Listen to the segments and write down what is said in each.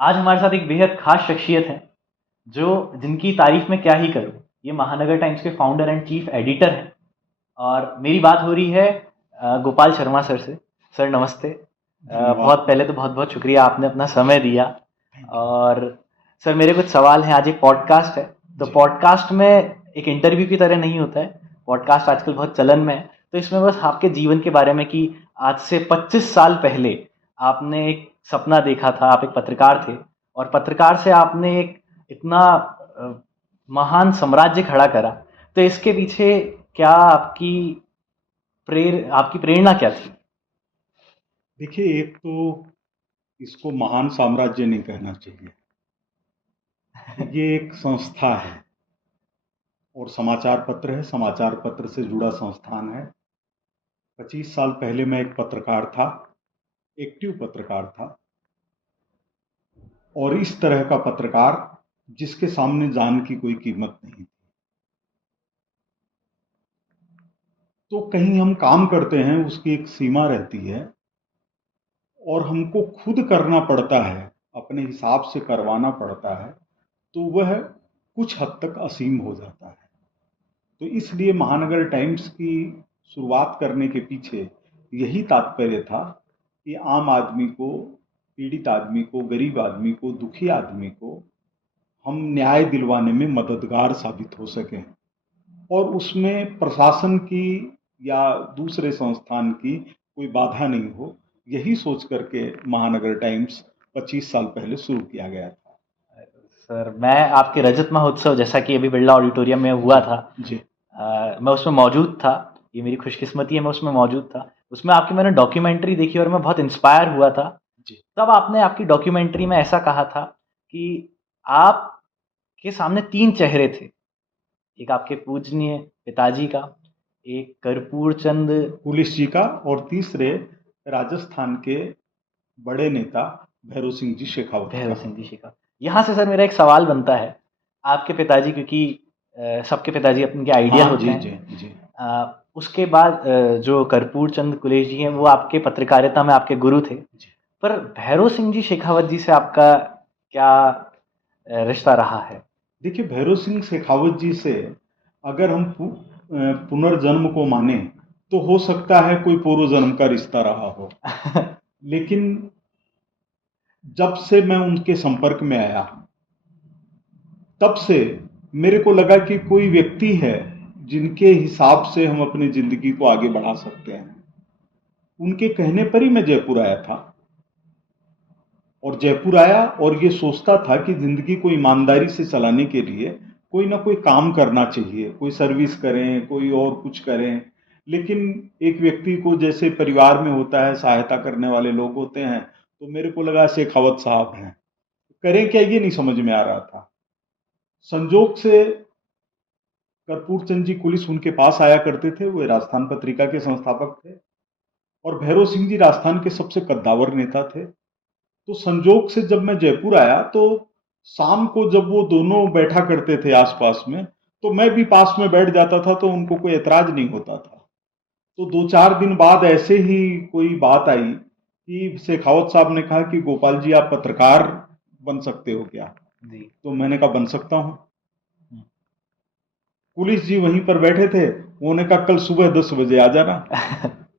आज हमारे साथ एक बेहद खास शख्सियत है जो जिनकी तारीफ मैं क्या ही करूं। ये महानगर टाइम्स के फाउंडर एंड चीफ एडिटर हैं और मेरी बात हो रही है गोपाल शर्मा सर से। सर नमस्ते। धन्यवाद। बहुत पहले तो बहुत बहुत शुक्रिया, आपने अपना समय दिया। Thank you. और सर मेरे कुछ सवाल हैं। आज एक पॉडकास्ट है, तो जी। पॉडकास्ट में एक इंटरव्यू की तरह नहीं होता है। पॉडकास्ट आजकल बहुत चलन में है, तो इसमें बस आपके जीवन के बारे में कि आज से 25 साल पहले आपने एक सपना देखा था, आप एक पत्रकार थे और पत्रकार से आपने एक इतना महान साम्राज्य खड़ा करा। तो इसके पीछे क्या आपकी प्रेरणा क्या थी? देखिए, एक तो इसको महान साम्राज्य नहीं कहना चाहिए। ये एक संस्था है और समाचार पत्र है, समाचार पत्र से जुड़ा संस्थान है। 25 साल पहले मैं एक पत्रकार था, एक्टिव पत्रकार था, और इस तरह का पत्रकार जिसके सामने जान की कोई कीमत नहीं थी। तो कहीं हम काम करते हैं, उसकी एक सीमा रहती है और हमको खुद करना पड़ता है, अपने हिसाब से करवाना पड़ता है, तो वह कुछ हद तक असीम हो जाता है। तो इसलिए महानगर टाइम्स की शुरुआत करने के पीछे यही तात्पर्य था कि आम आदमी को, पीड़ित आदमी को, गरीब आदमी को, दुखी आदमी को हम न्याय दिलवाने में मददगार साबित हो सकें, और उसमें प्रशासन की या दूसरे संस्थान की कोई बाधा नहीं हो। यही सोच करके महानगर टाइम्स 25 साल पहले शुरू किया गया था। सर मैं आपके रजत महोत्सव, जैसा कि अभी बिरला ऑडिटोरियम में हुआ जी। था, जी। मैं उसमें मौजूद था। ये मेरी खुशकिस्मती है, मैं उसमें मौजूद था। उसमें आपकी मैंने डॉक्यूमेंट्री देखी और मैं बहुत इंस्पायर हुआ था। जी। तब आपने आपकी डॉक्यूमेंट्री में ऐसा कहा था कि आपके सामने तीन चेहरे थे। एक आपके पूजनीय पिताजी का, एक कर्पूर चंद पुलिस जी का, और तीसरे राजस्थान के बड़े नेता भैरव सिंह जी शेखावत भैरव का। सिंह जी शेखा। यहाँ से सर मेरा एक सवाल बनता है। आपके पिताजी, क्योंकि सबके पिताजी अपने आइडियल हाँ होते जी। हैं। जी। जी। उसके बाद जो कर्पूर चंद कुलेश जी हैं वो आपके पत्रकारिता में आपके गुरु थे। जी। पर भैरव सिंह जी शेखावत जी से आपका क्या रिश्ता रहा है? देखिए, भैरव सिंह शेखावत जी से अगर हम पुनर्जन्म को माने तो हो सकता है कोई पूर्व जन्म का रिश्ता रहा हो। लेकिन जब से मैं उनके संपर्क में आया, तब से मेरे को लगा कि कोई व्यक्ति है जिनके हिसाब से हम अपनी जिंदगी को आगे बढ़ा सकते हैं। उनके कहने पर ही मैं जयपुर आया था, और जयपुर आया और ये सोचता था कि जिंदगी को ईमानदारी से चलाने के लिए कोई ना कोई काम करना चाहिए, कोई सर्विस करें, कोई और कुछ करें। लेकिन एक व्यक्ति को, जैसे परिवार में होता है, सहायता करने वाले लोग होते हैं, तो मेरे को लगा शेखावत साहब हैं, करें क्या ये नहीं समझ में आ रहा था। संजोग से कर्पूर चंद जी कुलिस उनके पास आया करते थे, वो राजस्थान पत्रिका के संस्थापक थे, और भैरव सिंह जी राजस्थान के सबसे कद्दावर नेता थे। तो संजोग से जब मैं जयपुर आया, तो शाम को जब वो दोनों बैठा करते थे आसपास में, तो मैं भी पास में बैठ जाता था, तो उनको कोई एतराज नहीं होता था। तो 2-4 दिन बाद ऐसे ही कोई बात आई कि शेखावत साहब ने कहा कि गोपाल जी, आप पत्रकार बन सकते हो क्या? जी। तो मैंने कहा बन सकता हूँ। पुलिस जी वहीं पर बैठे थे, उन्होंने कहा कल सुबह 10 बजे आ जाना।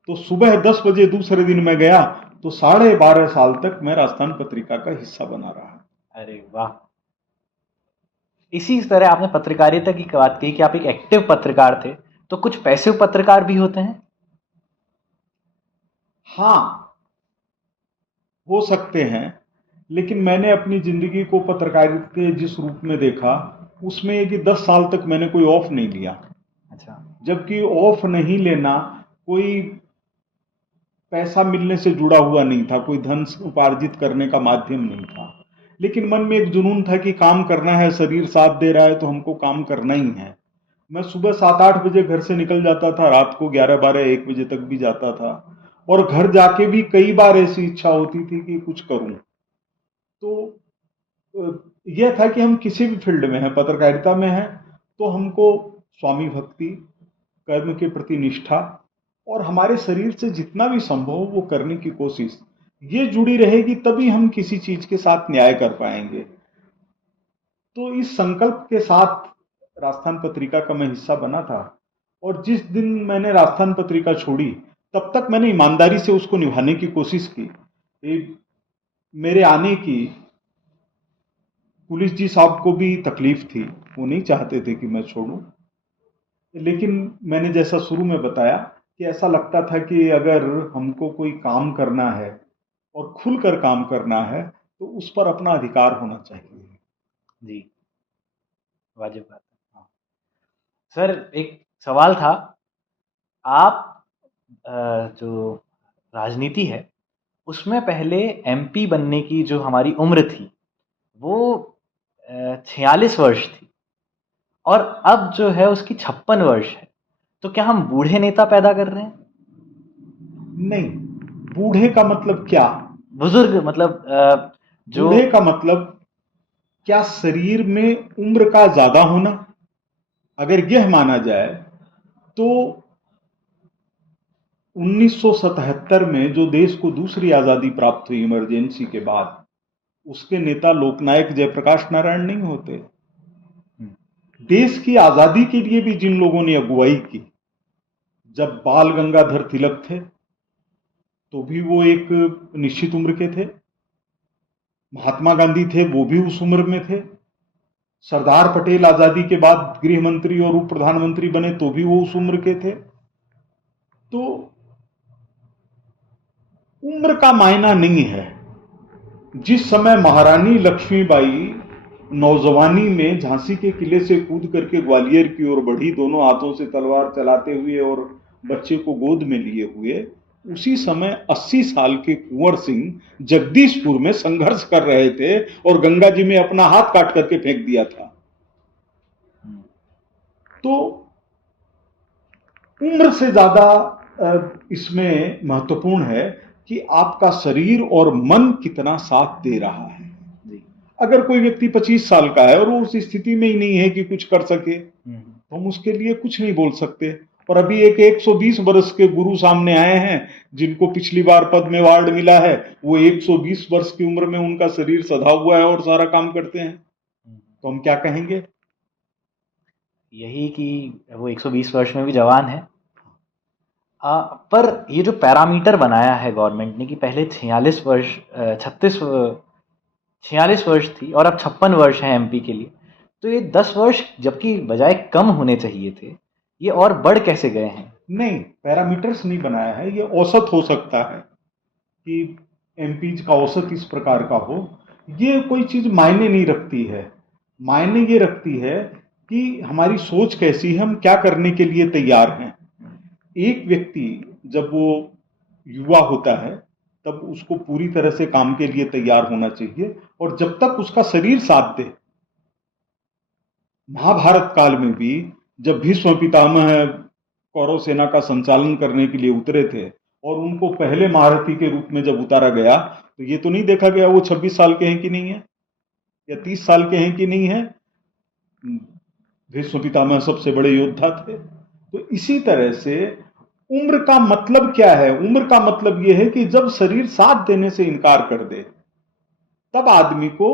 तो सुबह 10 बजे दूसरे दिन मैं गया, तो 12.5 साल तक मैं राजस्थान पत्रिका का हिस्सा बना रहा। अरे वाह! इसी तरह आपने पत्रकारिता की बात की कि आप एक एक्टिव पत्रकार थे, तो कुछ पैसिव पत्रकार भी होते हैं? हाँ, हो सकते हैं, लेकिन मैंने अपनी जिंदगी को पत्रकारिता के जिस रूप में देखा, उसमें ये कि 10 साल तक मैंने कोई ऑफ नहीं लिया। अच्छा। जबकि ऑफ नहीं लेना कोई पैसा मिलने से जुड़ा हुआ नहीं था, कोई धन उपार्जित करने का माध्यम नहीं था। लेकिन मन में एक जुनून था कि काम करना है, शरीर साथ दे रहा है तो हमको काम करना ही है। मैं सुबह 7-8 बजे घर से निकल जाता था, रात को 11-12-1 बजे तक भी जाता था, और घर जाके भी कई बार ऐसी इच्छा होती थी कि कुछ करूं। तो यह था कि हम किसी भी फील्ड में हैं, पत्रकारिता में हैं, तो हमको स्वामी भक्ति, कर्म के प्रति निष्ठा, और हमारे शरीर से जितना भी संभव हो वो करने की कोशिश, ये जुड़ी रहेगी तभी हम किसी चीज के साथ न्याय कर पाएंगे। तो इस संकल्प के साथ राजस्थान पत्रिका का मैं हिस्सा बना था, और जिस दिन मैंने राजस्थान पत्रिका छोड़ी तब तक मैंने ईमानदारी से उसको निभाने की कोशिश की। मेरे आने की पुलिस जी साहब को भी तकलीफ थी, वो नहीं चाहते थे कि मैं छोड़ूं, लेकिन मैंने जैसा शुरू में बताया कि ऐसा लगता था कि अगर हमको कोई काम करना है और खुलकर काम करना है तो उस पर अपना अधिकार होना चाहिए। जी, वाजिब बात है। हाँ। सर, एक सवाल था। आप जो राजनीति है, उसमें पहले एमपी बनने की जो हमारी उम्र थी, वो 46 वर्ष थी, और अब जो है उसकी 56 वर्ष है। तो क्या हम बूढ़े नेता पैदा कर रहे हैं? नहीं, बूढ़े का मतलब क्या? बुजुर्ग मतलब जो बूढ़े का मतलब क्या शरीर में उम्र का ज्यादा होना? अगर यह माना जाए तो 1977 में जो देश को दूसरी आजादी प्राप्त हुई इमरजेंसी के बाद, उसके नेता लोकनायक जयप्रकाश नारायण नहीं होते? देश की आजादी के लिए भी जिन लोगों ने अगुवाई की, जब बाल गंगाधर तिलक थे तो भी वो एक निश्चित उम्र के थे, महात्मा गांधी थे वो भी उस उम्र में थे, सरदार पटेल आजादी के बाद गृह मंत्री और उप प्रधानमंत्री बने तो भी वो उस उम्र के थे। तो उम्र का मायना नहीं है। जिस समय महारानी लक्ष्मीबाई नौजवानी में झांसी के किले से कूद करके ग्वालियर की ओर बढ़ी, दोनों हाथों से तलवार चलाते हुए और बच्चे को गोद में लिए हुए, उसी समय 80 साल के कुंवर सिंह जगदीशपुर में संघर्ष कर रहे थे और गंगा जी में अपना हाथ काट करके फेंक दिया था। तो उम्र से ज्यादा इसमें महत्वपूर्ण है कि आपका शरीर और मन कितना साथ दे रहा है। अगर कोई व्यक्ति 25 साल का है और वो उस स्थिति में ही नहीं है कि कुछ कर सके, तो हम उसके लिए कुछ नहीं बोल सकते। और अभी एक 120 वर्ष के गुरु सामने आए हैं जिनको पिछली बार पद्म अवार्ड मिला है, वो 120 वर्ष की उम्र में उनका शरीर सधा हुआ है और सारा काम करते हैं, तो हम क्या कहेंगे? यही कि वो 120 वर्ष में भी जवान है। पर ये जो पैरामीटर बनाया है गवर्नमेंट ने कि पहले 46 वर्ष 46 वर्ष थी और अब 56 वर्ष है एमपी के लिए, तो ये 10 वर्ष जबकि बजाय कम होने चाहिए थे, ये और बढ़ कैसे गए हैं? नहीं, पैरामीटर्स नहीं बनाया है, ये औसत हो सकता है कि एमपीज का औसत इस प्रकार का हो। ये कोई चीज मायने नहीं रखती है। मायने ये रखती है कि हमारी सोच कैसी है, हम क्या करने के लिए तैयार हैं। एक व्यक्ति जब वो युवा होता है तब उसको पूरी तरह से काम के लिए तैयार होना चाहिए, और जब तक उसका शरीर साथ दे। महाभारत काल में भी जब भीष्म पितामह कौरव सेना का संचालन करने के लिए उतरे थे और उनको पहले महारथी के रूप में जब उतारा गया, तो ये तो नहीं देखा गया वो 26 साल के हैं कि नहीं है या 30 साल के हैं कि नहीं है। भीष्म पितामह सबसे बड़े योद्धा थे। तो इसी तरह से उम्र का मतलब क्या है? उम्र का मतलब यह है कि जब शरीर साथ देने से इनकार कर दे, तब आदमी को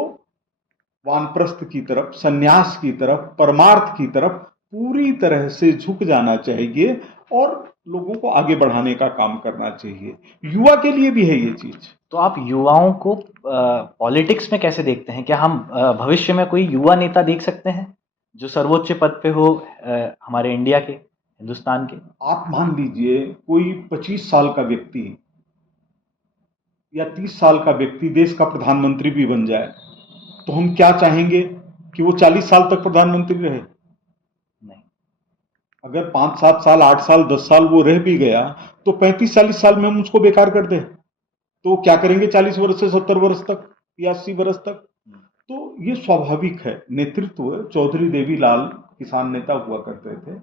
वानप्रस्थ की तरफ, सन्यास की तरफ, परमार्थ की तरफ पूरी तरह से झुक जाना चाहिए और लोगों को आगे बढ़ाने का काम करना चाहिए। युवा के लिए भी है ये चीज। तो आप युवाओं को पॉलिटिक्स में कैसे देखते हैं? क्या हम भविष्य में कोई युवा नेता देख सकते हैं जो सर्वोच्च पद पे हो हमारे इंडिया के, हिंदुस्तान के? आप मान लीजिए कोई 25 साल का व्यक्ति या 30 साल का व्यक्ति देश का प्रधानमंत्री भी बन जाए, तो हम क्या चाहेंगे कि वो 40 साल तक प्रधानमंत्री रहे? नहीं। अगर 5 7 साल 8 साल 10 साल वो रह भी गया तो 35 40 साल में हम उसको बेकार कर दे, तो क्या करेंगे 40 वर्ष से 70 वर्ष तक या 80 वर्ष तक? तो ये स्वाभाविक है। नेतृत्व, चौधरी देवीलाल किसान नेता हुआ करते थे,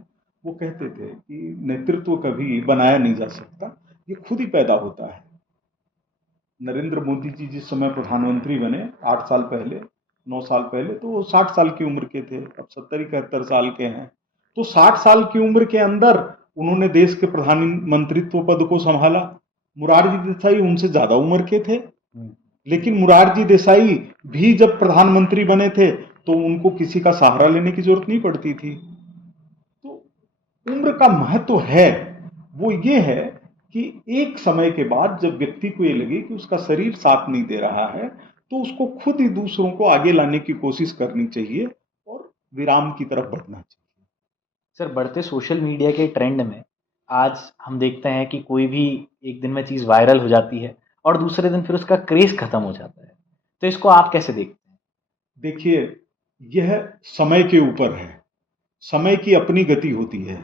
वो कहते थे कि नेतृत्व कभी बनाया नहीं जा सकता, ये खुद ही पैदा होता है। नरेंद्र मोदी जी जिस समय प्रधानमंत्री बने 8 साल पहले, 9 साल पहले, तो वो 60 साल की उम्र के थे, अब 70 71 साल के हैं। तो 60 साल की उम्र के अंदर उन्होंने देश के प्रधानमंत्रित्व पद को संभाला। मुरारजी देसाई उनसे ज्यादा उम्र के थे, हम्म, लेकिन मुरारजी देसाई भी जब प्रधानमंत्री बने थे तो उनको किसी का सहारा लेने की जरूरत नहीं पड़ती थी। तो उम्र का महत्व है, वो ये है कि एक समय के बाद जब व्यक्ति को ये लगे कि उसका शरीर साथ नहीं दे रहा है तो उसको खुद ही दूसरों को आगे लाने की कोशिश करनी चाहिए और विराम की तरफ बढ़ना चाहिए। सर, बढ़ते सोशल मीडिया के ट्रेंड में आज हम देखते हैं कि कोई भी एक दिन में चीज़ वायरल हो जाती है और दूसरे दिन फिर उसका क्रेज खत्म हो जाता है। तो इसको आप कैसे देखते हैं? देखिए, यह समय के ऊपर है, समय की अपनी गति होती है।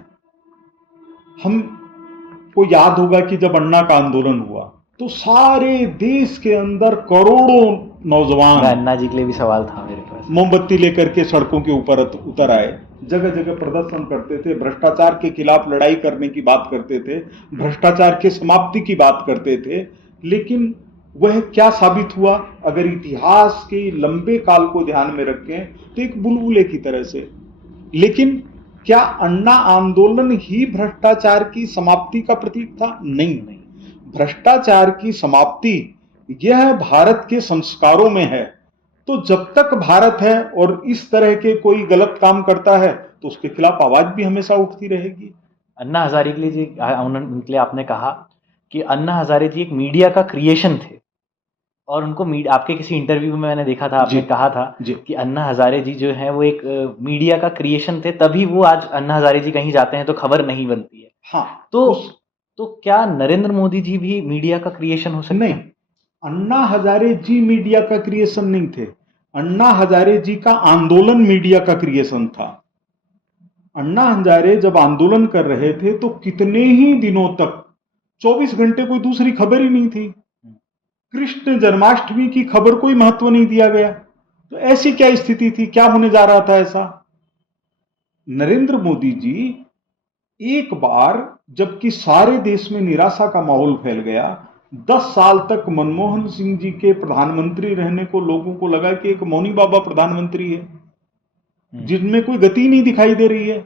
हमको याद होगा कि जब अन्ना का आंदोलन हुआ तो सारे देश के अंदर करोड़ों मैं नौजवान अन्ना जी के लिए भी सवाल था मेरे पास। मोमबत्ती लेकर के सड़कों के ऊपर उतर आए, जगह जगह प्रदर्शन करते थे, भ्रष्टाचार के खिलाफ लड़ाई करने की बात करते थे, भ्रष्टाचार के समाप्ति की बात करते थे। लेकिन वह क्या साबित हुआ? अगर इतिहास के लंबे काल को ध्यान में रखें तो एक बुलबुले की तरह से। लेकिन क्या अन्ना आंदोलन ही भ्रष्टाचार की समाप्ति का प्रतीक था? नहीं। नहीं। भ्रष्टाचार की समाप्ति यह भारत के संस्कारों में है। तो जब तक भारत है और इस तरह के कोई गलत काम करता है तो उसके खिलाफ आवाज भी हमेशा उठती रहेगी। अन्ना हजारे के लिए जी, उनके लिए आपने कहा कि अन्ना हजारे जी एक मीडिया का क्रिएशन थे और उनको आपके किसी इंटरव्यू में मैंने देखा था, आपने जी कहा था जी कि अन्ना हजारे जी जो हैं वो एक मीडिया का क्रिएशन थे, तभी वो आज अन्ना हजारे जी कहीं जाते हैं तो खबर नहीं बनती है। हाँ। तो उस तो क्या नरेंद्र मोदी जी भी मीडिया का क्रिएशन हो सकते नहीं, हैं? अन्ना हजारे जी मीडिया का क्रिएशन नहीं थे। अन्ना हजारे जी का आंदोलन मीडिया का क्रिएशन था। अन्ना हजारे जब आंदोलन कर रहे थे तो कितने ही दिनों तक 24 घंटे कोई दूसरी खबर ही नहीं थी। कृष्ण जन्माष्टमी की खबर कोई महत्व नहीं दिया गया। तो ऐसी क्या स्थिति थी, क्या होने जा रहा था ऐसा? नरेंद्र मोदी जी एक बार, जबकि सारे देश में निराशा का माहौल फैल गया, 10 साल तक मनमोहन सिंह जी के प्रधानमंत्री रहने को लोगों को लगा कि एक मौनी बाबा प्रधानमंत्री है जिनमें कोई गति नहीं दिखाई दे रही है।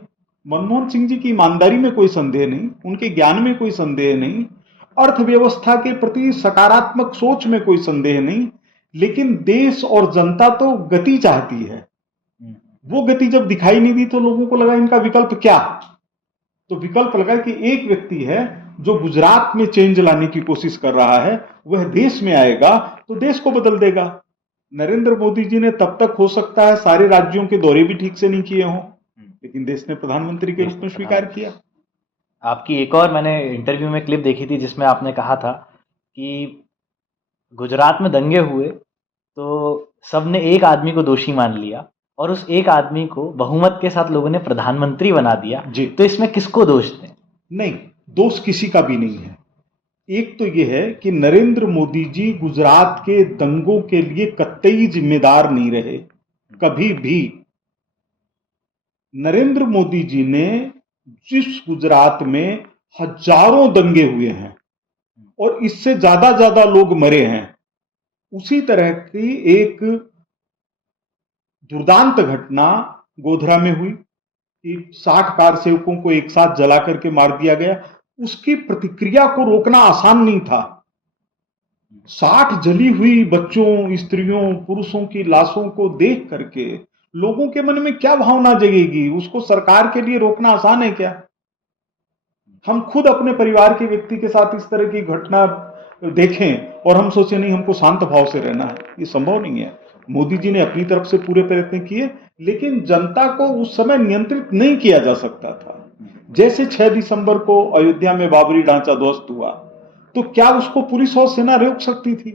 मनमोहन सिंह जी की ईमानदारी में कोई संदेह नहीं, उनके ज्ञान में कोई संदेह नहीं, अर्थव्यवस्था के प्रति सकारात्मक सोच में कोई संदेह नहीं, लेकिन देश और जनता तो गति चाहती है। वो गति जब दिखाई नहीं दी तो लोगों को लगा इनका विकल्प क्या? तो विकल्प लगा कि एक व्यक्ति है जो गुजरात में चेंज लाने की कोशिश कर रहा है, वह देश में आएगा तो देश को बदल देगा। नरेंद्र मोदी जी ने तब तक हो सकता है सारे राज्यों के दौरे भी ठीक से नहीं किए हों, लेकिन देश ने प्रधानमंत्री के रूप में स्वीकार किया। आपकी एक और मैंने इंटरव्यू में क्लिप देखी थी जिसमें आपने कहा था कि गुजरात में दंगे हुए तो सबने एक आदमी को दोषी मान लिया और उस एक आदमी को बहुमत के साथ लोगों ने प्रधानमंत्री बना दिया। जी। तो इसमें किसको दोष दें? नहीं, दोष किसी का भी नहीं है। एक तो यह है कि नरेंद्र मोदी जी गुजरात के दंगों के लिए कतई जिम्मेदार नहीं रहे, कभी भी। नरेंद्र मोदी जी ने जिस गुजरात में हजारों दंगे हुए हैं और इससे ज्यादा लोग मरे हैं, उसी तरह की एक दुर्दांत घटना गोधरा में हुई कि 60 कार सेवकों को एक साथ जला करके मार दिया गया। उसकी प्रतिक्रिया को रोकना आसान नहीं था। 60 जली हुई बच्चों, स्त्रियों, पुरुषों की लाशों को देख करके लोगों के मन में क्या भावना जगेगी? उसको सरकार के लिए रोकना आसान है क्या? हम खुद अपने परिवार के व्यक्ति के साथ इस तरह की घटना देखें और हम सोचे नहीं, हमको शांत भाव से रहना है, ये संभव नहीं है। मोदी जी ने अपनी तरफ से पूरे प्रयत्न किए, लेकिन जनता को उस समय नियंत्रित नहीं किया जा सकता था। जैसे 6 दिसंबर को अयोध्या में बाबरी ढांचा ध्वस्त हुआ, तो क्या उसको पुलिस और सेना रोक सकती थी?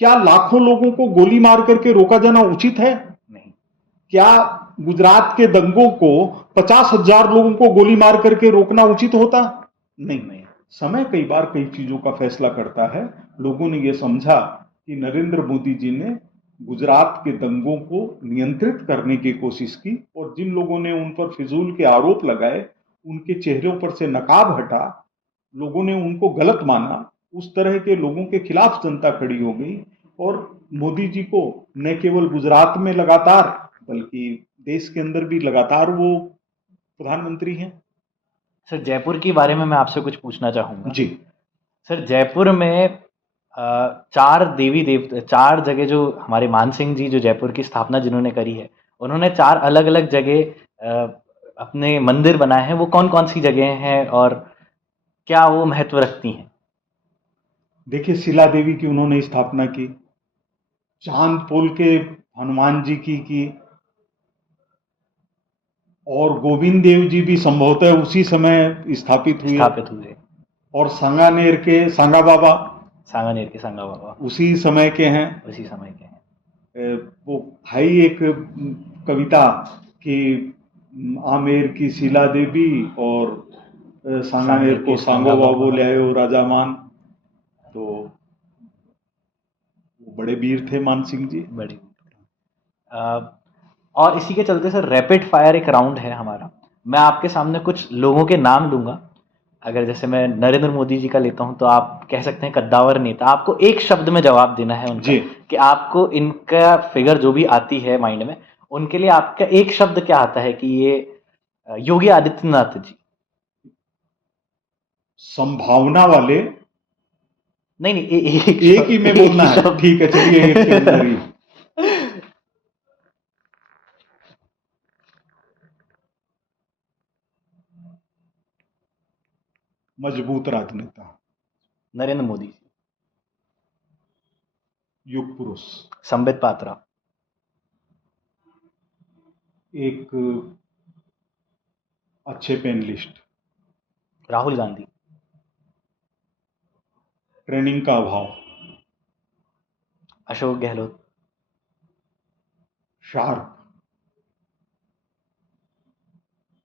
क्या लाखों लोगों को गोली मार करके रोका जाना उचित है? नहीं। क्या गुजरात के दंगों को 50,000 लोगों को गोली मार करके रोकना उचित होता? नहीं। समय कई बार कई चीजों का फैसला करता है। लोगों ने यह समझा कि नरेंद्र मोदी जी ने गुजरात के दंगों को नियंत्रित करने की कोशिश की और जिन लोगों ने उन पर फिजूल के आरोप लगाए, उनके चेहरों पर से नकाब हटा, लोगों ने उनको गलत माना। उस तरह के लोगों के खिलाफ जनता खड़ी हो गई और मोदी जी को न केवल गुजरात में लगातार बल्कि देश के अंदर भी लगातार वो प्रधानमंत्री हैं। सर, जयपुर के बारे में मैं आपसे कुछ पूछना चाहूँगा। जी। सर जयपुर में चार देवी देव चार जगह जो हमारे मान सिंह जी जो जयपुर की स्थापना जिन्होंने करी है, उन्होंने चार अलग अलग जगह अपने मंदिर बनाए हैं। वो कौन कौन सी जगह हैं और क्या वो महत्व रखती हैं? देखिए, शिला देवी की उन्होंने स्थापना की, चांदपोल के हनुमान जी की, और गोविंद देव जी भी संभवतः उसी समय स्थापित हुए, स्थापित हुए। और सांगानेर के सांगा बाबा सांगानेर के सांगा बाबा उसी समय के हैं। उसी समय के हैं। वो है ही एक कविता कि आमेर की शिला देवी और सांगानेर को सांगो बाबू ले आयो राजा मान। तो वो बड़े वीर थे मान सिंह जी, बड़ी। और इसी के चलते सर रैपिड फायर एक राउंड है हमारा। मैं आपके सामने कुछ लोगों के नाम लूंगा। अगर जैसे मैं नरेंद्र मोदी जी का लेता हूं तो आप कह सकते हैं कद्दावर नेता। आपको एक शब्द में जवाब देना है उनका जी। कि आपको इनका फिगर जो भी आती है माइंड में, उनके लिए आपका एक शब्द क्या आता है कि ये योगी आदित्यनाथ जी। संभावना वाले। नहीं नहीं एक ही में बोलना है, ठीक है, चलिए एक के अंदर ही। मजबूत राजनेता नरेंद्र मोदी जी। युग पुरुष संबित पात्रा। एक अच्छे पैनलिस्ट। राहुल गांधी। ट्रेनिंग का अभाव। अशोक गहलोत। शार्प।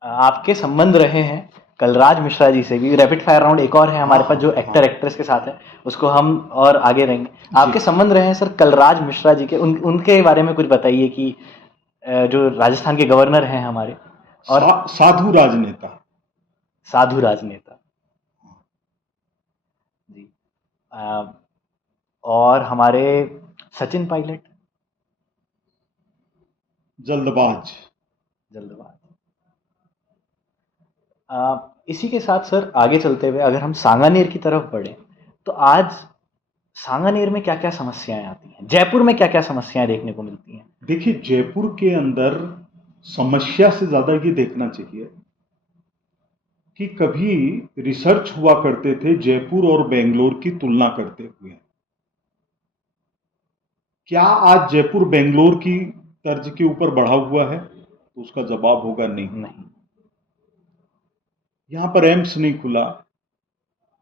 आपके संबंध रहे हैं कलराज मिश्रा जी से भी। रैपिड फायर राउंड एक और है हमारे पास जो एक्टर एक्ट्रेस के साथ है, उसको हम और आगे रहेंगे। आपके संबंध रहे हैं सर कलराज मिश्रा जी के, उनके बारे में कुछ बताइए कि जो राजस्थान के गवर्नर हैं हमारे। और साधु राजनेता। साधु राजनेता जी। और हमारे सचिन पायलट। जल्दबाज। इसी के साथ सर आगे चलते हुए अगर हम सांगानेर की तरफ बढ़े तो आज सांगानेर में क्या क्या समस्याएं आती हैं, जयपुर में क्या क्या समस्याएं देखने को मिलती हैं? देखिए, जयपुर के अंदर समस्या से ज्यादा ये देखना चाहिए कि कभी रिसर्च हुआ करते थे जयपुर और बेंगलोर की तुलना करते हुए। क्या आज जयपुर बेंगलोर की तर्ज के ऊपर बढ़ा हुआ है? तो उसका जवाब होगा नहीं। यहां पर एम्स नहीं खुला,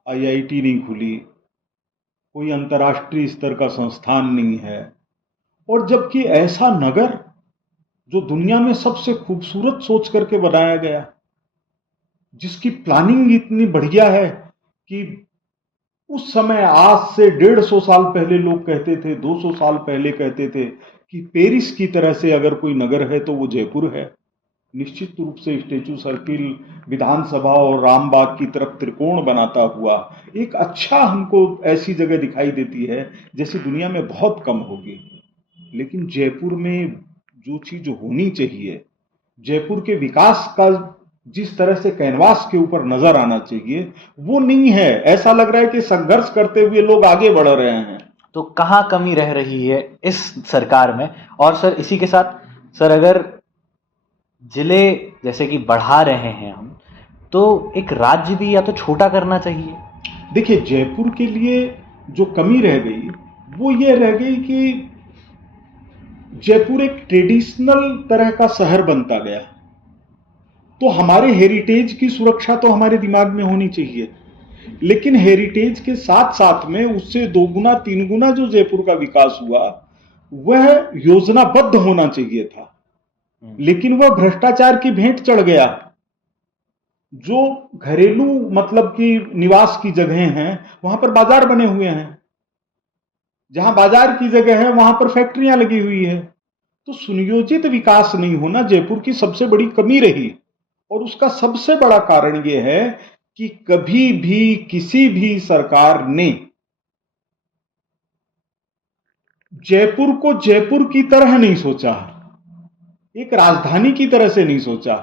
आईआईटी नहीं खुली, कोई अंतर्राष्ट्रीय स्तर का संस्थान नहीं है। और जबकि ऐसा नगर जो दुनिया में सबसे खूबसूरत सोच करके बनाया गया, जिसकी प्लानिंग इतनी बढ़िया है कि उस समय आज से 150 साल पहले लोग कहते थे, 200 साल पहले कहते थे कि पेरिस की तरह से अगर कोई नगर है तो वो जयपुर है। निश्चित रूप से स्टेचू सर्किल, विधानसभा और रामबाग की तरफ त्रिकोण बनाता हुआ एक अच्छा हमको ऐसी जगह दिखाई देती है जैसी दुनिया में बहुत कम होगी। लेकिन जयपुर में जो चीज होनी चाहिए, जयपुर के विकास का जिस तरह से कैनवास के ऊपर नजर आना चाहिए, वो नहीं है। ऐसा लग रहा है कि संघर्ष करते हुए लोग आगे बढ़ रहे हैं। तो कहाँ कमी रह रही है इस सरकार में? और सर इसी के साथ सर अगर जिले जैसे कि बढ़ा रहे हैं हम, तो एक राज्य भी या तो छोटा करना चाहिए। देखिए, जयपुर के लिए जो कमी रह गई वो ये रह गई कि जयपुर एक ट्रेडिशनल तरह का शहर बनता गया। तो हमारे हेरिटेज की सुरक्षा तो हमारे दिमाग में होनी चाहिए, लेकिन हेरिटेज के साथ साथ में उससे 2 गुना 3 गुना जो जयपुर का विकास हुआ वह योजनाबद्ध होना चाहिए था। लेकिन वह भ्रष्टाचार की भेंट चढ़ गया। जो घरेलू मतलब कि निवास की जगहें हैं वहां पर बाजार बने हुए हैं, जहां बाजार की जगह है वहां पर फैक्ट्रियां लगी हुई है। तो सुनियोजित विकास नहीं होना जयपुर की सबसे बड़ी कमी रही। और उसका सबसे बड़ा कारण यह है कि कभी भी किसी भी सरकार ने जयपुर को जयपुर की तरह नहीं सोचा, एक राजधानी की तरह से नहीं सोचा।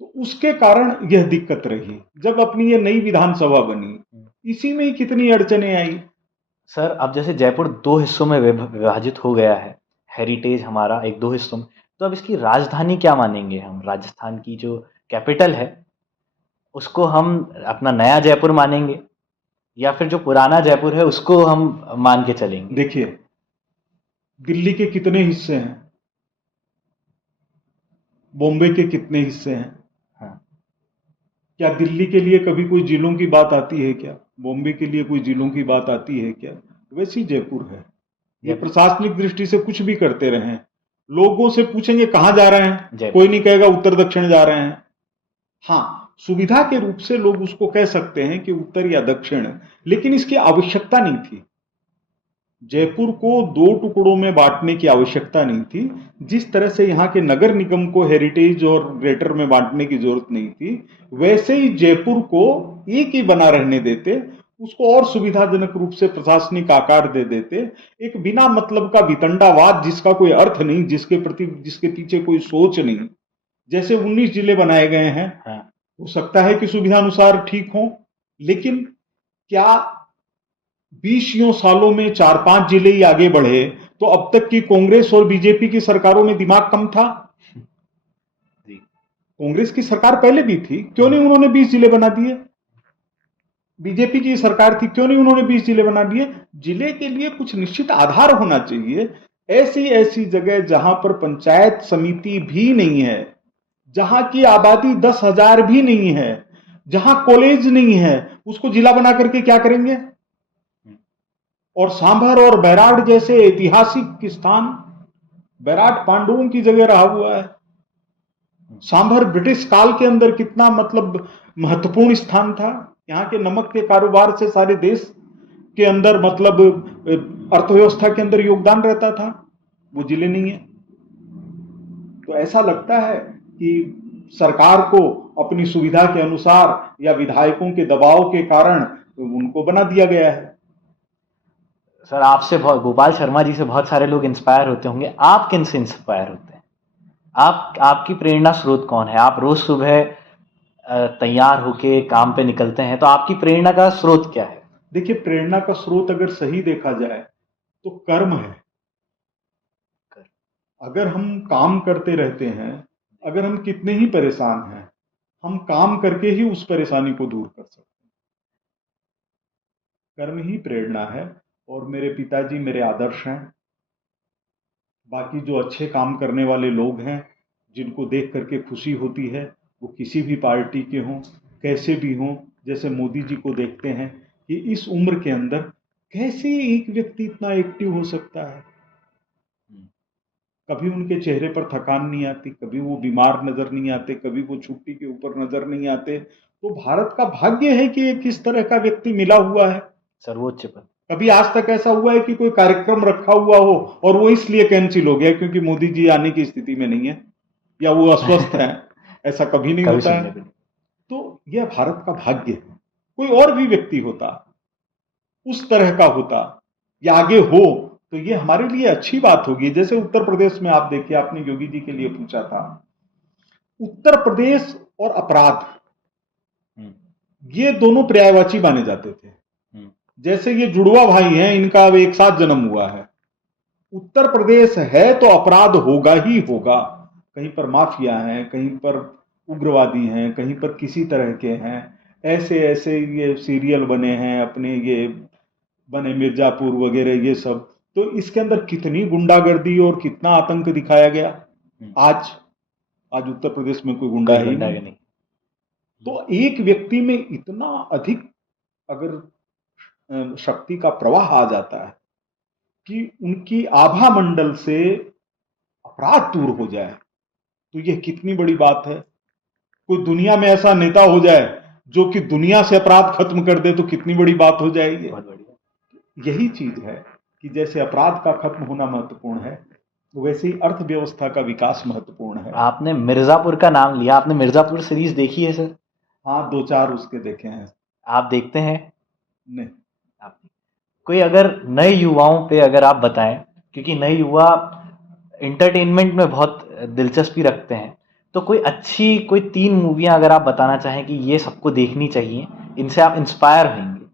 तो उसके कारण यह दिक्कत रही। जब अपनी ये नई विधानसभा बनी इसी में ही कितनी अड़चने आई। सर अब जैसे जयपुर दो हिस्सों में विभाजित हो गया है, हेरिटेज हमारा एक दो हिस्सों में, तो अब इसकी राजधानी क्या मानेंगे हम? राजस्थान की जो कैपिटल है उसको हम अपना नया जयपुर मानेंगे, या फिर जो पुराना जयपुर है उसको हम मान के चलेंगे? देखिए, दिल्ली के कितने हिस्से हैं, बॉम्बे के कितने हिस्से हैं? हाँ। क्या दिल्ली के लिए कभी कोई जिलों की बात आती है क्या? बॉम्बे के लिए कोई जिलों की बात आती है क्या? वैसी जयपुर है। ये जयपुर प्रशासनिक दृष्टि से कुछ भी करते रहे, लोगों से पूछेंगे कहां जा रहे हैं, जयपुर। कोई नहीं कहेगा उत्तर दक्षिण जा रहे हैं। हाँ, सुविधा के रूप से लोग उसको कह सकते हैं कि उत्तर या दक्षिण, लेकिन इसकी आवश्यकता नहीं थी। जयपुर को दो टुकड़ों में बांटने की आवश्यकता नहीं थी। जिस तरह से यहाँ के नगर निगम को हेरिटेज और ग्रेटर में बांटने की जरूरत नहीं थी, वैसे ही जयपुर को एक ही बना रहने देते, उसको और सुविधाजनक रूप से प्रशासनिक आकार दे देते। एक बिना मतलब का वितंडावाद जिसका कोई अर्थ नहीं, जिसके पीछे कोई सोच नहीं, जैसे 19 जिले बनाए गए हैं, हाँ। हो सकता है कि सुविधानुसार ठीक हो, लेकिन क्या 20 सालों में 4-5 जिले ही आगे बढ़े तो अब तक की कांग्रेस और बीजेपी की सरकारों में दिमाग कम था? जी। कांग्रेस की सरकार पहले भी थी, क्यों नहीं उन्होंने 20 जिले बना दिए? बीजेपी की सरकार थी, क्यों नहीं उन्होंने 20 जिले बना दिए? जिले के लिए कुछ निश्चित आधार होना चाहिए। ऐसी ऐसी जगह जहां पर पंचायत समिति भी नहीं है, जहां की आबादी 10,000 भी नहीं है, जहां कॉलेज नहीं है, उसको जिला बना करके क्या करेंगे? और सांभर और बैराड जैसे ऐतिहासिक स्थान, बैराड पांडवों की जगह रहा हुआ है। सांभर ब्रिटिश काल के अंदर कितना मतलब महत्वपूर्ण स्थान था। यहाँ के नमक के कारोबार से सारे देश के अंदर मतलब अर्थव्यवस्था के अंदर योगदान रहता था। वो जिले नहीं है। तो ऐसा लगता है कि सरकार को अपनी सुविधा के अनुसार या विधायकों के दबाव के कारण उनको बना दिया गया है। सर आपसे बहुत, गोपाल शर्मा जी से बहुत सारे लोग इंस्पायर होते होंगे, आप किन से इंस्पायर होते हैं? आपकी प्रेरणा स्रोत कौन है? आप रोज सुबह तैयार होके काम पे निकलते हैं, तो आपकी प्रेरणा का स्रोत क्या है? देखिए, प्रेरणा का स्रोत अगर सही देखा जाए तो कर्म है। अगर हम काम करते रहते हैं, अगर हम कितने ही परेशान हैं, हम काम करके ही उस परेशानी को दूर कर सकते हैं। कर्म ही प्रेरणा है। और मेरे पिताजी मेरे आदर्श हैं। बाकी जो अच्छे काम करने वाले लोग हैं, जिनको देख करके खुशी होती है, वो किसी भी पार्टी के हों, कैसे भी हों, जैसे मोदी जी को देखते हैं कि इस उम्र के अंदर कैसे एक व्यक्ति इतना एक्टिव हो सकता है। कभी उनके चेहरे पर थकान नहीं आती, कभी वो बीमार नजर नहीं आते, कभी वो छुट्टी के ऊपर नजर नहीं आते। तो भारत का भाग्य है कि एक इस तरह का व्यक्ति मिला हुआ है। सर्वोच्च पद। कभी आज तक ऐसा हुआ है कि कोई कार्यक्रम रखा हुआ हो और वो इसलिए कैंसिल हो गया क्योंकि मोदी जी आने की स्थिति में नहीं है या वो अस्वस्थ हैं? ऐसा कभी नहीं होता है। तो यह भारत का भाग्य है। कोई और भी व्यक्ति होता, उस तरह का होता या आगे हो, तो ये हमारे लिए अच्छी बात होगी। जैसे उत्तर प्रदेश में आप देखिए, आपने योगी जी के लिए पूछा था, उत्तर प्रदेश और अपराध, ये दोनों पर्यायवाची माने जाते थे। जैसे ये जुड़वा भाई हैं, इनका अब एक साथ जन्म हुआ है। उत्तर प्रदेश है तो अपराध होगा ही होगा। कहीं पर माफिया हैं, कहीं पर उग्रवादी हैं, कहीं पर किसी तरह के हैं। ऐसे ऐसे ये सीरियल बने हैं अपने, ये बने मिर्जापुर वगैरह ये सब। तो इसके अंदर कितनी गुंडागर्दी और कितना आतंक दिखाया गया। आज आज उत्तर प्रदेश में कोई गुंडा ही नहीं। तो एक व्यक्ति में इतना अधिक अगर शक्ति का प्रवाह आ जाता है कि उनकी आभा मंडल से अपराध दूर हो जाए, तो यह कितनी बड़ी बात है। कोई दुनिया में ऐसा नेता हो जाए जो कि दुनिया से अपराध खत्म कर दे, तो कितनी बड़ी बात हो जाएगी। यही चीज है कि जैसे अपराध का खत्म होना महत्वपूर्ण है, वैसे ही अर्थव्यवस्था का विकास महत्वपूर्ण है। आपने मिर्जापुर का नाम लिया, आपने मिर्जापुर सीरीज देखी है सर? हाँ, 2-4 उसके देखे हैं। आप देखते हैं? नहीं। आप कोई अगर नए युवाओं पे अगर आप बताएं, क्योंकि नए युवा एंटरटेनमेंट में बहुत दिलचस्पी रखते हैं, तो कोई अच्छी कोई 3 मूवियां अगर आप बताना चाहें कि ये सबको देखनी चाहिए, इनसे आप इंस्पायर होंगे?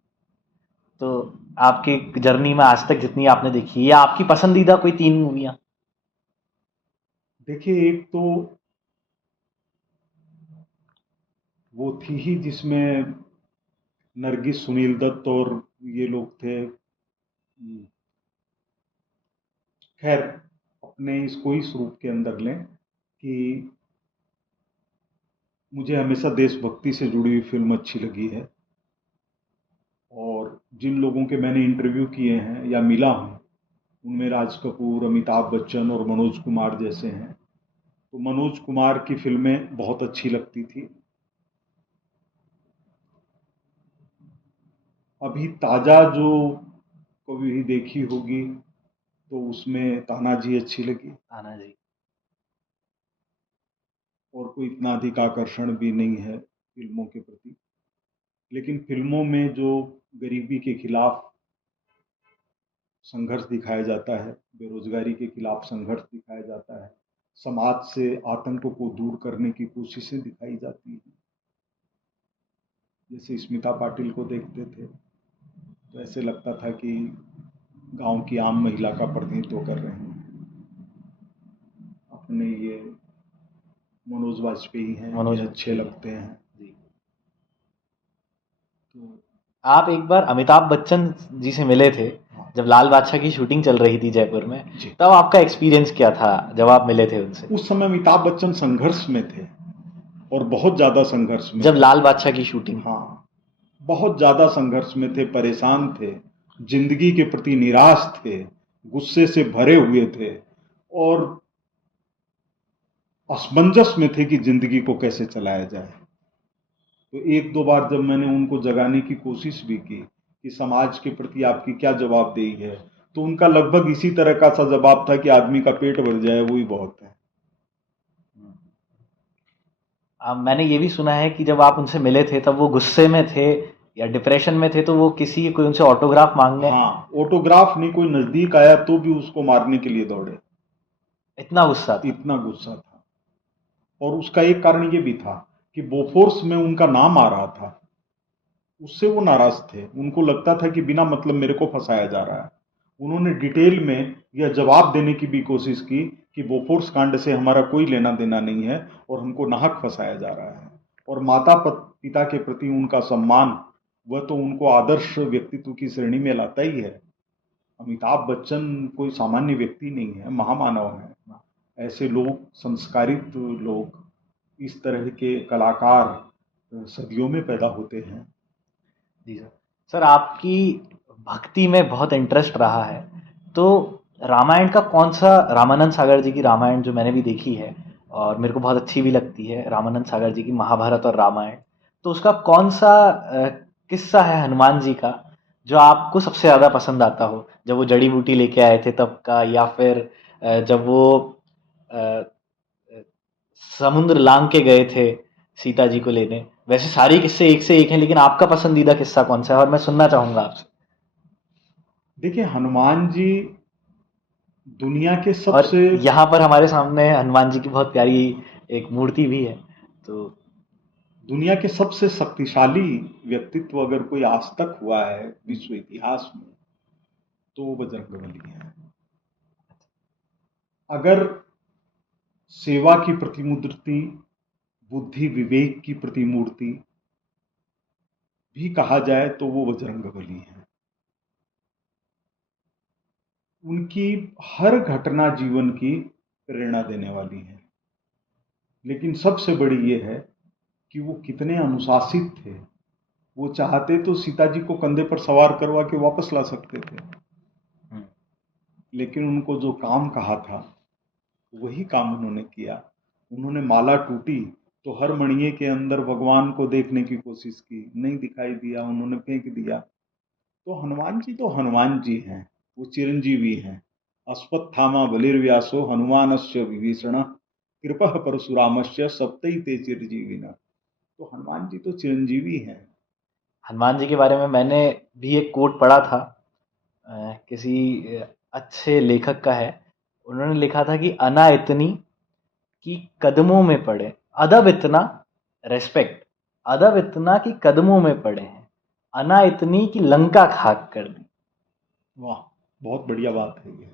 तो आपकी जर्नी में आज तक जितनी आपने देखी, या आपकी पसंदीदा कोई 3 मूवियाँ? देखिए, एक तो वो थी ही जिसमें नरगिस, सुनील दत्त और ये लोग थे। खैर, अपने इसको इस रूप के अंदर लें कि मुझे हमेशा देशभक्ति से जुड़ी हुई फिल्म अच्छी लगी है, और जिन लोगों के मैंने इंटरव्यू किए हैं या मिला हूँ, उनमें राज कपूर, अमिताभ बच्चन और मनोज कुमार जैसे हैं। तो मनोज कुमार की फिल्में बहुत अच्छी लगती थी। अभी ताज़ा जो कभी भी देखी होगी, तो उसमें तानाजी अच्छी लगी, आना जी। और कोई इतना अधिक आकर्षण भी नहीं है फिल्मों के प्रति। लेकिन फिल्मों में जो गरीबी के खिलाफ संघर्ष दिखाया जाता है, बेरोजगारी के खिलाफ संघर्ष दिखाया जाता है, समाज से आतंक को दूर करने की कोशिशें दिखाई जाती हैं। जैसे स्मिता पाटिल को देखते थे तो ऐसे लगता था कि गांव की आम महिला का प्रतिनिधित्व कर रहे हैं। अपने ये मनोज वाजपेयी हैं, मनोज ये अच्छे वाजपेयी है। लगते हैं। जी। तो आप एक बार अमिताभ बच्चन जी से मिले थे, हाँ जब लाल बादशाह की शूटिंग चल रही थी जयपुर में, जी, तब आपका एक्सपीरियंस क्या था जब आप मिले थे उनसे? उस समय अमिताभ बच्चन संघर्ष में थे, और बहुत ज़्यादा संघर्ष में जब थे। लाल बादशाह की शूटिंग? हाँ, बहुत ज़्यादा संघर्ष में थे, परेशान थे, जिंदगी के प्रति निराश थे, गुस्से से भरे हुए थे, और असमंजस में थे कि जिंदगी को कैसे चलाया जाए। तो एक दो बार जब मैंने उनको जगाने की कोशिश भी की कि समाज के प्रति आपकी क्या जवाबदेही है, तो उनका लगभग इसी तरह का सा जवाब था कि आदमी का पेट भर जाए वही बहुत है। मैंने ये भी सुना है कि जब आप उनसे मिले थे तब वो गुस्से में थे या डिप्रेशन में थे, तो वो किसी कोई उनसे ऑटोग्राफ मांगने, हाँ, ऑटोग्राफ नहीं, कोई नजदीक आया तो भी उसको मारने के लिए दौड़े, इतना गुस्सा था। इतना गुस्सा था। और उसका एक कारण ये भी था कि बोफोर्स में उनका नाम आ रहा था, उससे वो नाराज थे। उनको लगता था कि बिना मतलब मेरे को फंसाया जा रहा है। उन्होंने डिटेल में यह जवाब देने की भी कोशिश की कि बोफोर्स कांड से हमारा कोई लेना देना नहीं है और हमको नाहक फंसाया जा रहा है। और माता पिता के प्रति उनका सम्मान, वह तो उनको आदर्श व्यक्तित्व की श्रेणी में लाता ही है। अमिताभ बच्चन कोई सामान्य व्यक्ति नहीं है, महामानव है। ऐसे लोग, संस्कारित लोग, इस तरह के कलाकार सदियों में पैदा होते हैं। जी सर। सर, आपकी भक्ति में बहुत इंटरेस्ट रहा है, तो रामायण का कौन सा, रामानंद सागर जी की रामायण जो मैंने भी देखी है और मेरे को बहुत अच्छी भी लगती है, रामानंद सागर जी की महाभारत और रामायण, तो उसका कौन सा किस्सा है हनुमान जी का जो आपको सबसे ज़्यादा पसंद आता हो? जब वो जड़ी बूटी लेके आए थे तब का, या फिर जब वो अ, अ, समुद्र लांग के गए थे सीता जी को लेने? वैसे सारे किस्से एक से एक हैं, लेकिन आपका पसंदीदा किस्सा कौन सा है, और मैं सुनना चाहूंगा आपसे। देखिए, हनुमान जी दुनिया के और सबसे यहाँ पर हमारे सामने हनुमान जी की बहुत प्यारी एक मूर्ति भी है, तो दुनिया के सबसे शक्तिशाली व्यक्तित्व अगर कोई आज तक हुआ है विश्व इतिहास में, तो वो बजरंगबली है। अगर सेवा की प्रतिमूर्ति, बुद्धि विवेक की प्रतिमूर्ति भी कहा जाए तो वो बजरंगबली है। उनकी हर घटना जीवन की प्रेरणा देने वाली है। लेकिन सबसे बड़ी ये है कि वो कितने अनुशासित थे। वो चाहते तो सीता जी को कंधे पर सवार करवा के वापस ला सकते थे, लेकिन उनको जो काम कहा था वही काम उन्होंने किया। उन्होंने माला टूटी तो हर मणिये के अंदर भगवान को देखने की कोशिश की, नहीं दिखाई दिया, उन्होंने फेंक दिया। तो हनुमान जी हैं, वो चिरंजीवी हैं। अश्वत्थामा बलिर्व्यासो हनुमानस्य विभीषण कृपः परशुरामस्य सप्तैते चिरजीविना। तो हनुमान जी तो चिरंजीवी हैं। हनुमान जी के बारे में मैंने भी एक कोट पढ़ा था, किसी अच्छे लेखक का है। उन्होंने लिखा था कि अना इतनी कि कदमों में पड़े, अदब इतना, रेस्पेक्ट, अदब इतना कि कदमों में पड़े हैं, अना इतनी कि लंका खाक कर दी। वाह, बहुत बढ़िया बात है ये।